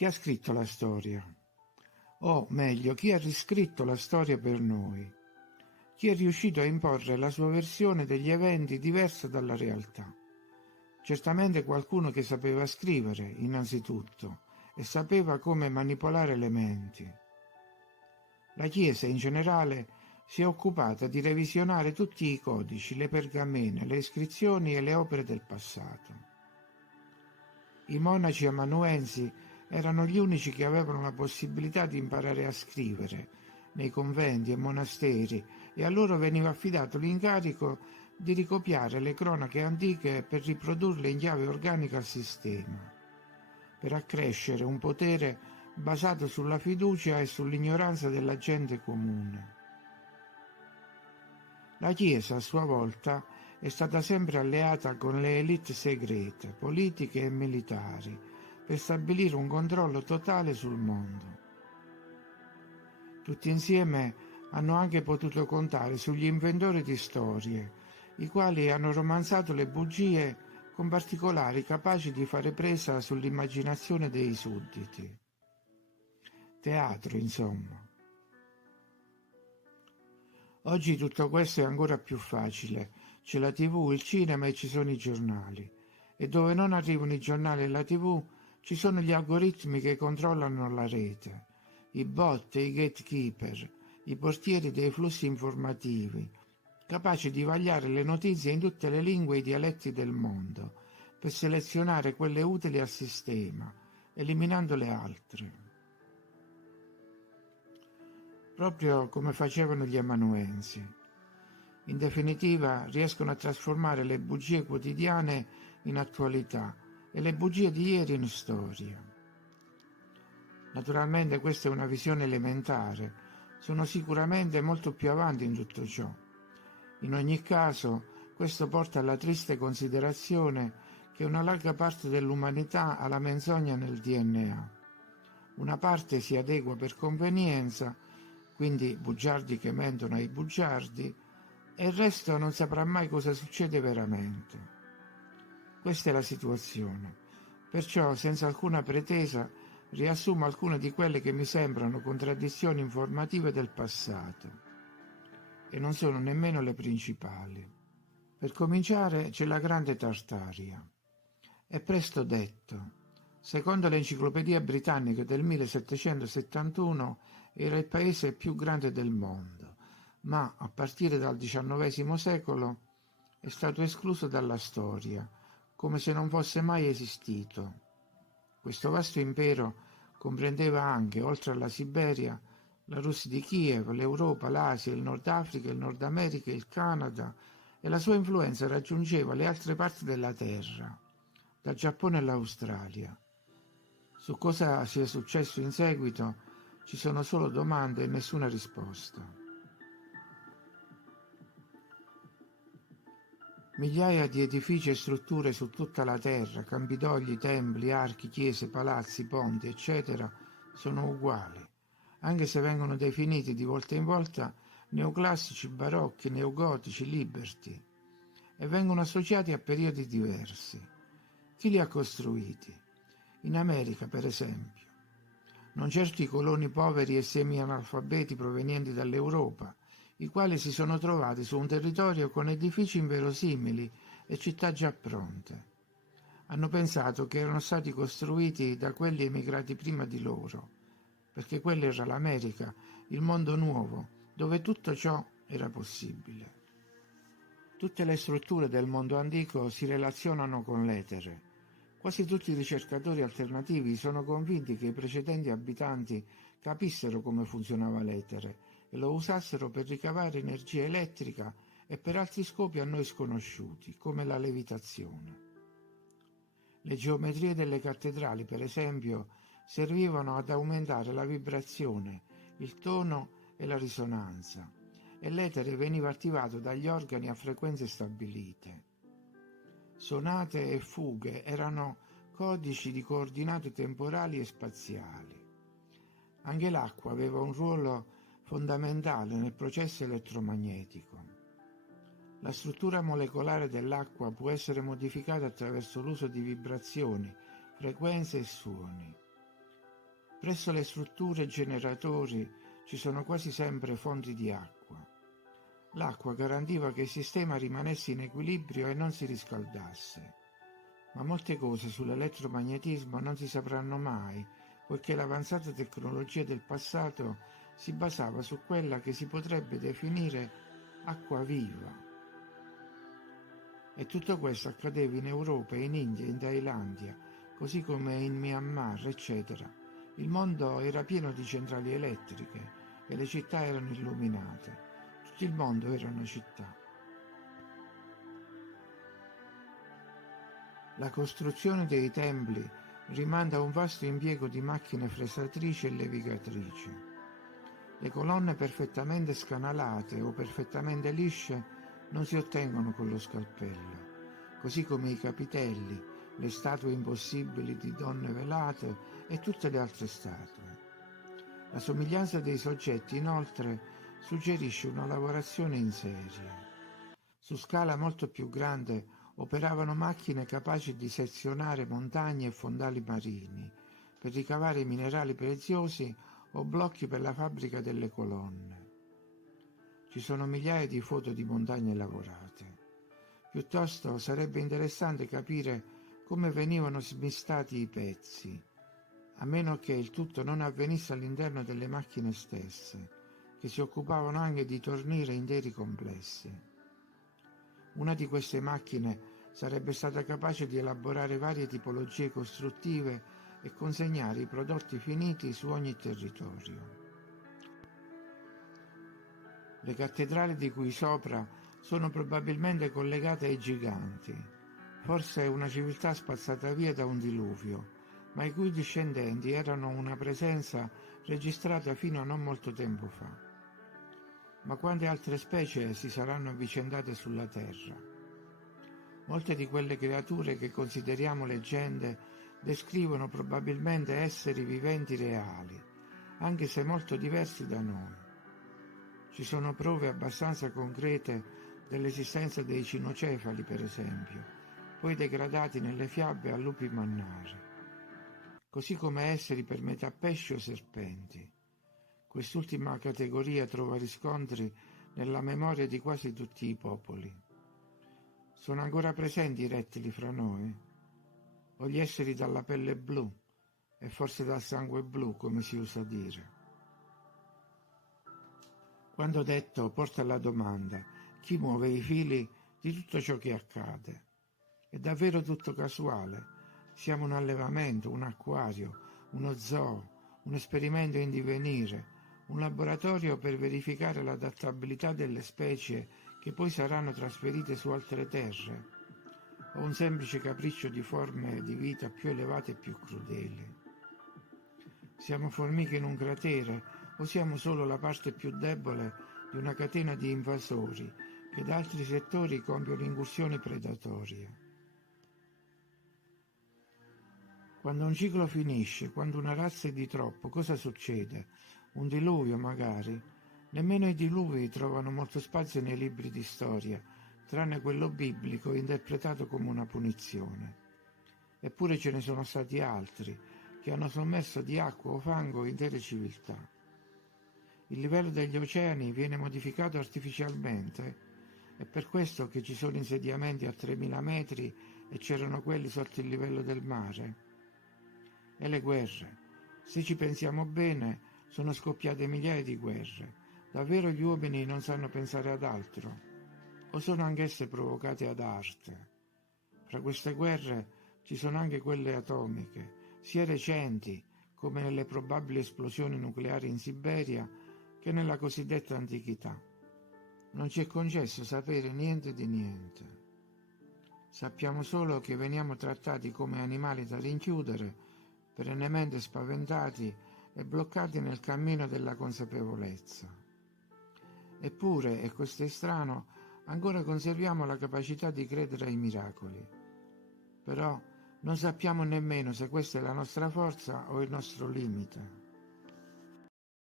Chi ha scritto la storia? O, meglio, chi ha riscritto la storia per noi? Chi è riuscito a imporre la sua versione degli eventi diversa dalla realtà? Certamente qualcuno che sapeva scrivere, innanzitutto, e sapeva come manipolare le menti. La Chiesa in generale si è occupata di revisionare tutti i codici, le pergamene, le iscrizioni e le opere del passato. I monaci amanuensi erano gli unici che avevano la possibilità di imparare a scrivere nei conventi e monasteri, e a loro veniva affidato l'incarico di ricopiare le cronache antiche per riprodurle in chiave organica al sistema, per accrescere un potere basato sulla fiducia e sull'ignoranza della gente comune. La Chiesa, a sua volta, è stata sempre alleata con le élite segrete, politiche e militari, per stabilire un controllo totale sul mondo. Tutti insieme hanno anche potuto contare sugli inventori di storie, i quali hanno romanzato le bugie con particolari capaci di fare presa sull'immaginazione dei sudditi. Teatro, insomma. Oggi tutto questo è ancora più facile. C'è la TV, il cinema e ci sono i giornali. E dove non arrivano i giornali e la TV, ci sono gli algoritmi che controllano la rete, i bot e i gatekeeper, i portieri dei flussi informativi, capaci di vagliare le notizie in tutte le lingue e i dialetti del mondo, per selezionare quelle utili al sistema, eliminando le altre. Proprio come facevano gli amanuensi. In definitiva, riescono a trasformare le bugie quotidiane in attualità e le bugie di ieri in storia. Naturalmente questa è una visione elementare, sono sicuramente molto più avanti in tutto ciò. In ogni caso, questo porta alla triste considerazione che una larga parte dell'umanità ha la menzogna nel DNA. Una parte si adegua per convenienza, quindi bugiardi che mentono ai bugiardi, e il resto non saprà mai cosa succede veramente. Questa è la situazione. Perciò, senza alcuna pretesa, riassumo alcune di quelle che mi sembrano contraddizioni informative del passato, e non sono nemmeno le principali. Per cominciare c'è la Grande Tartaria. È presto detto. Secondo l'Enciclopedia Britannica del 1771 era il paese più grande del mondo, ma a partire dal XIX secolo è stato escluso dalla storia, come se non fosse mai esistito. Questo vasto impero comprendeva anche, oltre alla Siberia, la Russia di Kiev, l'Europa, l'Asia, il Nord Africa, il Nord America, il Canada, e la sua influenza raggiungeva le altre parti della Terra, dal Giappone all'Australia. Su cosa sia successo in seguito ci sono solo domande e nessuna risposta. Migliaia di edifici e strutture su tutta la terra, campidogli, templi, archi, chiese, palazzi, ponti, eccetera, sono uguali, anche se vengono definiti di volta in volta neoclassici, barocchi, neogotici, liberty, e vengono associati a periodi diversi. Chi li ha costruiti? In America, per esempio. Non certo i coloni poveri e semi-analfabeti provenienti dall'Europa, i quali si sono trovati su un territorio con edifici inverosimili e città già pronte. Hanno pensato che erano stati costruiti da quelli emigrati prima di loro, perché quella era l'America, il mondo nuovo, dove tutto ciò era possibile. Tutte le strutture del mondo antico si relazionano con l'etere. Quasi tutti i ricercatori alternativi sono convinti che i precedenti abitanti capissero come funzionava l'etere e lo usassero per ricavare energia elettrica e per altri scopi a noi sconosciuti, come la levitazione. Le geometrie delle cattedrali, per esempio, servivano ad aumentare la vibrazione, il tono e la risonanza, e l'etere veniva attivato dagli organi a frequenze stabilite. Sonate e fughe erano codici di coordinate temporali e spaziali. Anche l'acqua aveva un ruolo fondamentale nel processo elettromagnetico. La struttura molecolare dell'acqua può essere modificata attraverso l'uso di vibrazioni, frequenze e suoni. Presso le strutture generatori ci sono quasi sempre fonti di acqua. L'acqua garantiva che il sistema rimanesse in equilibrio e non si riscaldasse. Ma molte cose sull'elettromagnetismo non si sapranno mai, poiché l'avanzata tecnologia del passato si basava su quella che si potrebbe definire acqua viva. E tutto questo accadeva in Europa, in India, in Thailandia, così come in Myanmar, eccetera. Il mondo era pieno di centrali elettriche e le città erano illuminate. Tutto il mondo era una città. La costruzione dei templi rimanda a un vasto impiego di macchine fresatrici e levigatrici. Le colonne perfettamente scanalate o perfettamente lisce non si ottengono con lo scalpello, così come i capitelli, le statue impossibili di donne velate e tutte le altre statue. La somiglianza dei soggetti, inoltre, suggerisce una lavorazione in serie. Su scala molto più grande operavano macchine capaci di sezionare montagne e fondali marini per ricavare minerali preziosi o blocchi per la fabbrica delle colonne. Ci sono migliaia di foto di montagne lavorate. Piuttosto sarebbe interessante capire come venivano smistati i pezzi, a meno che il tutto non avvenisse all'interno delle macchine stesse, che si occupavano anche di tornire interi complessi. Una di queste macchine sarebbe stata capace di elaborare varie tipologie costruttive e consegnare i prodotti finiti su ogni territorio. Le cattedrali di cui sopra sono probabilmente collegate ai giganti, forse una civiltà spazzata via da un diluvio, ma i cui discendenti erano una presenza registrata fino a non molto tempo fa. Ma quante altre specie si saranno avvicendate sulla Terra? Molte di quelle creature che consideriamo leggende descrivono probabilmente esseri viventi reali, anche se molto diversi da noi. Ci sono prove abbastanza concrete dell'esistenza dei cinocefali, per esempio, poi degradati nelle fiabe a lupi mannari, così come esseri per metà pesci o serpenti. Quest'ultima categoria trova riscontri nella memoria di quasi tutti i popoli. Sono ancora presenti i rettili fra noi? O gli esseri dalla pelle blu, e forse dal sangue blu, come si usa dire? Quando detto porta alla domanda chi muove i fili di tutto ciò che accade. È davvero tutto casuale. Siamo un allevamento, un acquario, uno zoo, un esperimento in divenire, un laboratorio per verificare l'adattabilità delle specie che poi saranno trasferite su altre terre, o un semplice capriccio di forme di vita più elevate e più crudeli. Siamo formiche in un cratere o siamo solo la parte più debole di una catena di invasori che da altri settori compiono incursioni predatorie? Quando un ciclo finisce, quando una razza è di troppo, cosa succede? Un diluvio magari? Nemmeno i diluvi trovano molto spazio nei libri di storia, tranne quello biblico interpretato come una punizione. Eppure ce ne sono stati altri che hanno sommerso di acqua o fango intere civiltà. Il livello degli oceani viene modificato artificialmente. È per questo che ci sono insediamenti a 3000 metri e c'erano quelli sotto il livello del mare. E le guerre, se ci pensiamo bene, sono scoppiate migliaia di guerre. Davvero gli uomini non sanno pensare ad altro? O sono anch'esse provocate ad arte? Fra queste guerre ci sono anche quelle atomiche, sia recenti, come nelle probabili esplosioni nucleari in Siberia, che nella cosiddetta antichità. Non ci è concesso sapere niente di niente. Sappiamo solo che veniamo trattati come animali da rinchiudere, perennemente spaventati e bloccati nel cammino della consapevolezza. Eppure, e questo è strano, ancora conserviamo la capacità di credere ai miracoli. Però non sappiamo nemmeno se questa è la nostra forza o il nostro limite.